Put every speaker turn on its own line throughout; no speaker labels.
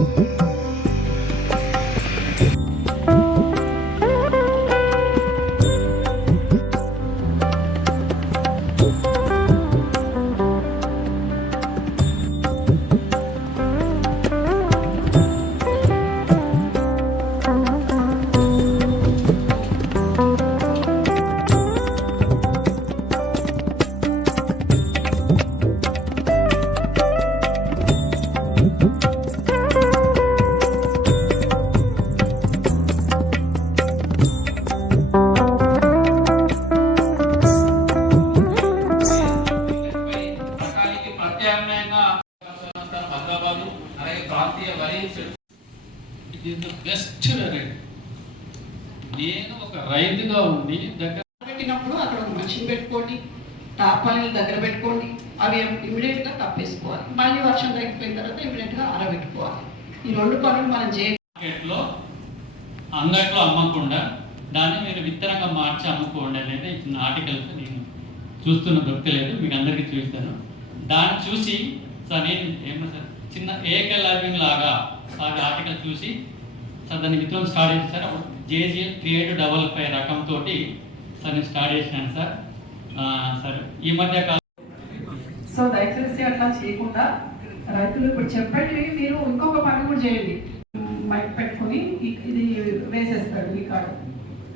Mm-hmm. భారతీయ వలయం the best variety నేను ఒక రైతుగా ఉండి దగ్గర
పెట్టినప్పుడు అక్కడ మనిషిని పెట్టుకోండి టాపాలను దగ్గర పెట్టుకోండి అవి ఇమీడియట్గా తప్పేసుకోవాలి. మళ్ళీ వర్షం తగ్గిపోయిన తర్వాత ఇమీడియట్గా ఆరబెట్టుకోవాలి ఈ రెండు పనులు మనం చేయాలి
మార్కెట్లో అంగట్లో అమ్మకుండా దాన్ని మీరు విత్తనంగా మార్చి అమ్ముకోండి అనేది చిన్న ఆర్టికల్స్ నేను చూస్తున్న దొరకలేదు మీకు అందరికీ చూపిస్తాను. దాన్ని చూసి సార్ నేను ఏమన్నా సార్ చిన్న ఏకలవ్యం లాగా సార్ ఆర్టికల్ చూసి సార్ దాన్ని విత్తనం స్టార్ట్ చేశారు. అప్పుడు జేజీ క్రియేటివ్ డెవలప్ అయ్యే రకంతో సార్ నేను స్టార్ట్ చేసినాను సార్. సరే సార్ ఈ మధ్య కాలం
సో దయచేసి అట్లా చేయకుండా రైతులు ఇప్పుడు చెప్పండి మీరు ఇంకొక పని కూడా చేయండి. మైక్ పెట్టుకొని ఇది వేసేస్తాడు ఈ కాడు.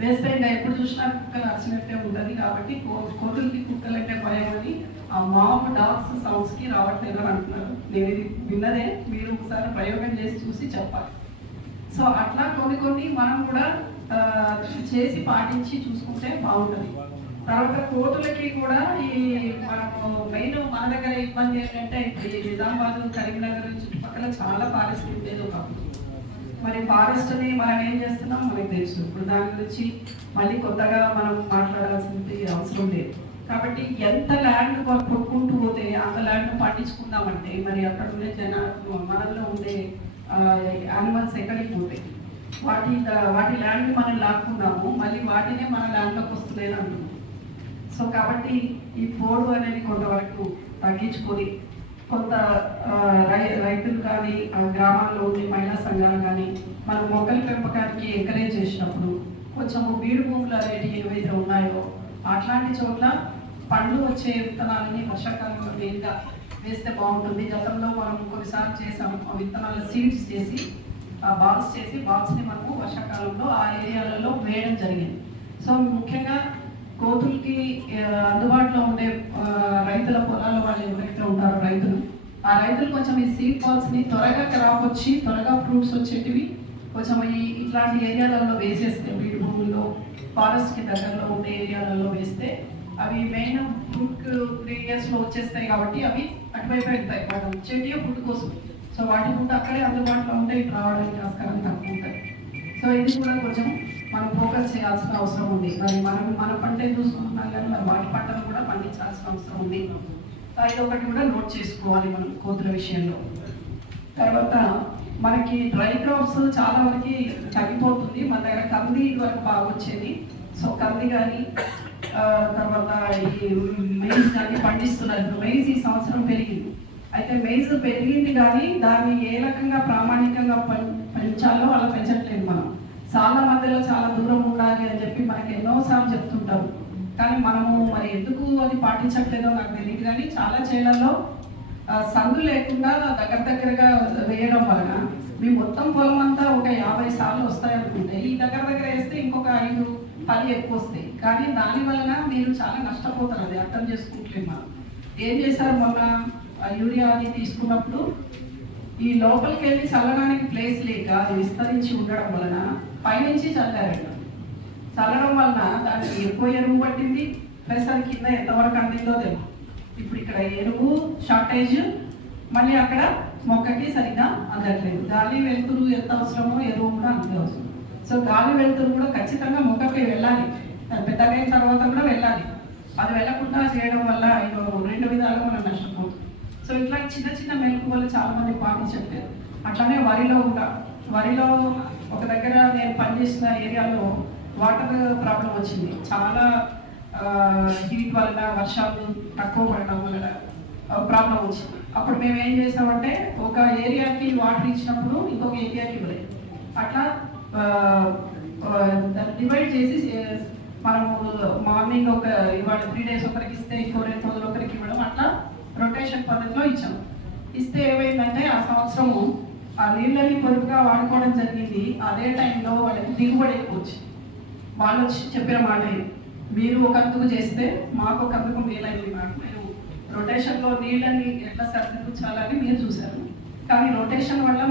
వేస్తే ఇంకా ఎప్పుడు చూసినా కుక్కలు అరిచినట్టే ఉంటుంది కాబట్టి కో- కోతులకి కుక్కలంటే భయం అని ఆ మామూలు డాగ్స్ సౌండ్స్కి రావట్లేదు అని అంటున్నారు. నేను ఇది విన్నదే మీరు ఒకసారి ప్రయోగం చేసి చూసి చెప్పాలి. సో అట్లా కొన్ని కొన్ని మనం కూడా చేసి పాటించి చూసుకుంటే బాగుంటుంది. తర్వాత కోతులకి కూడా ఈ మనకు మెయిన్ మన దగ్గర ఇబ్బంది ఏంటంటే ఇప్పుడు ఈ నిజామాబాద్ కరీంనగర్ చుట్టుపక్కల చాలా ఫారెస్ట్ ఉండేది ఒకప్పుడు. మరి ఫారెస్ట్ని మనం ఏం చేస్తున్నాం మనకి తెలుసు. ఇప్పుడు దాని గురించి మళ్ళీ కొత్తగా మనం మాట్లాడాల్సింది అవసరం లేదు. కాబట్టి ఎంత ల్యాండ్ కొట్టుకుంటూ పోతే అంత ల్యాండ్ పండించుకుందామంటే మరి అక్కడ ఉండే జన మనలో ఉండే యానిమల్స్ ఎక్కడికి పోతాయి? వాటి వాటి ల్యాండ్ మనం లాక్కున్నాము మళ్ళీ వాటినే మన ల్యాండ్లోకి వస్తున్నాయని అంటున్నాం సో కాబట్టి ఈ పోడు అనేది కొంతవరకు తగ్గించుకొని కొంత రై- రైతులు కానీ ఆ గ్రామాల్లో ఉండే మహిళా సంఘాలు కానీ మనం మొక్కల పెంపకానికి ఎంకరేజ్ చేసినప్పుడు కొంచెం బీడు భూములు అనేటివి ఏవైతే ఉన్నాయో అట్లాంటి చోట్ల పండ్లు వచ్చే విత్తనాలని వర్షాకాలంలో మెయిన్గా వేస్తే బాగుంటుంది. గతంలో మనం కొన్నిసార్లు చేసాము. ఆ విత్తనాల సీడ్స్ చేసి ఆ బాక్స్ చేసి బాక్స్ని మనము వర్షాకాలంలో ఆ ఏరియాలలో వేయడం జరిగింది. సో ముఖ్యంగా కోతులకి అందుబాటులో ఉండే రైతుల పొలాల వాళ్ళు ఎవరైతే ఉంటారో రైతులు ఆ రైతులు కొంచెం ఈ సీడ్ బాల్స్ని త్వరగా క్రాప్ వచ్చి త్వరగా ఫ్రూట్స్ వచ్చేటివి కొంచెం ఈ ఇట్లాంటి ఏరియాలలో వేసేస్తే బీడు భూముల్లో ఫారెస్ట్కి దగ్గరలో ఉండే ఏరియాలలో వేస్తే అవి మెయిన్ ఫ్రూట్ త్రీ లో వచ్చేస్తాయి కాబట్టి అవి అటువైపు వెళ్తాయి. మనం చెట్టు ఫుడ్ కోసం. సో వాటి ఫుడ్ అక్కడే అందుబాటులో ఉంటే ఇటు రావడానికి ఆస్కారం తక్కువ ఉంటుంది. సో ఇది కూడా కొంచెం మనం ఫోకస్ చేయాల్సిన అవసరం ఉంది. మరి మనం మన పంటే చూసుకుంటున్నాం కానీ మరి వాటి పంటను కూడా పండించాల్సిన అవసరం ఉంది. ఆ, ఇది ఒకటి కూడా నోట్ చేసుకోవాలి మనం కోతుల విషయంలో. తర్వాత మనకి డ్రై క్రాప్స్ చాలా వరకు తగ్గిపోతుంది. మన దగ్గర కంది వరకు బాగా వచ్చేది సో కంది కానీ తర్వాత ఈ మెయిజ్ కానీ పండిస్తున్నారు. ఇప్పుడు మెయిజ్ ఈ సంవత్సరం పెరిగింది. అయితే మెయిజ్ పెరిగింది కానీ దాన్ని ఏ రకంగా ప్రామాణికంగా పెంచాలో అలా పెంచట్లేదు మనం. చాలా మధ్యలో చాలా దూరం ఉండాలి అని చెప్పి మనకి ఎన్నోసార్లు చెప్తుంటారు. కానీ మనము మరి ఎందుకు అది పాటించట్లేదో నాకు తెలియదు కానీ చాలా చేలల్లో సందు లేకుండా దగ్గర దగ్గరగా వేయడం వలన మీ మొత్తం పొలం అంతా ఒక యాభై సార్లు వస్తాయనుకుంటే ఈ దగ్గర దగ్గర వేస్తే ఇంకొక ఐదు పని ఎక్కువ వస్తాయి కానీ దాని వలన మీరు చాలా నష్టపోతారు. అది అర్థం చేసుకుంటలేదు మనం. ఏం చేశారు మొన్న? ఆ యూరియా అది తీసుకున్నప్పుడు ఈ లోపలికి వెళ్ళి చల్లడానికి ప్లేస్ లేక అది విస్తరించి ఉండడం వలన పైనుంచి చల్లారంట. చల్లడం వలన దానికి ఎక్కువ ఎరువు పట్టింది. ప్లస్ అది కింద ఎంతవరకు అందిందో తెలియదు ఇప్పుడు ఇక్కడ ఎరువు షార్టేజ్ మళ్ళీ అక్కడ మొక్కకి సరిగ్గా అందట్లేదు. గాలి వెలుతురు ఎంత అవసరమో ఎరువు కూడా అంతే అవసరం. సో గాలి వెలుతురు కూడా ఖచ్చితంగా మొక్కకి వెళ్ళాలి. పెద్దగైన పెద్దగా అయిన తర్వాత కూడా వెళ్ళాలి. అది వెళ్ళకుండా చేయడం వల్ల ఇదో రెండు విధాలుగా మనం నష్టపోతాం. సో ఇట్లా చిన్న చిన్న మెలకువలు చాలా మంది పాటించట్లేదు. అట్లానే వరిలో కూడా. వరిలో ఒక దగ్గర నేను పనిచేసిన ఏరియాలో వాటర్ ప్రాబ్లం వచ్చింది. చాలా హీట్ వలన వర్షాలు తక్కువ పడడం వలన ప్రాబ్లం వచ్చింది. అప్పుడు మేము ఏం చేసామంటే ఒక ఏరియాకి వాటర్ ఇచ్చినప్పుడు ఇంకొక ఏరియాకి ఇవ్వలేదు. అట్లా డివైడ్ చేసి మనము మార్నింగ్ ఒక ఇవాళ త్రీ డేస్ ఒకరికి ఇస్తే ఇంకో రెండు రోజులు ఒకరికి ఇవ్వడం అట్లా రొటేషన్ పద్ధతిలో ఇచ్చాము. ఇస్తే ఏమైందంటే ఆ సంవత్సరము ఆ నీళ్ళని పొదుపుగా వాడుకోవడం జరిగింది. అదే టైంలో వాళ్ళకి దిగుబడి ఎక్కువ వచ్చింది వాళ్ళు వచ్చి చెప్పిన మాట మీరు ఒక అందుకు చేస్తే మాకు ఒక అందుకు మేలైంది మాకు మీరు రొటేషన్లో నీళ్ళని ఎట్లా సరిదిద్దుచాలని మీరు చూశారు. కానీ రొటేషన్ వల్ల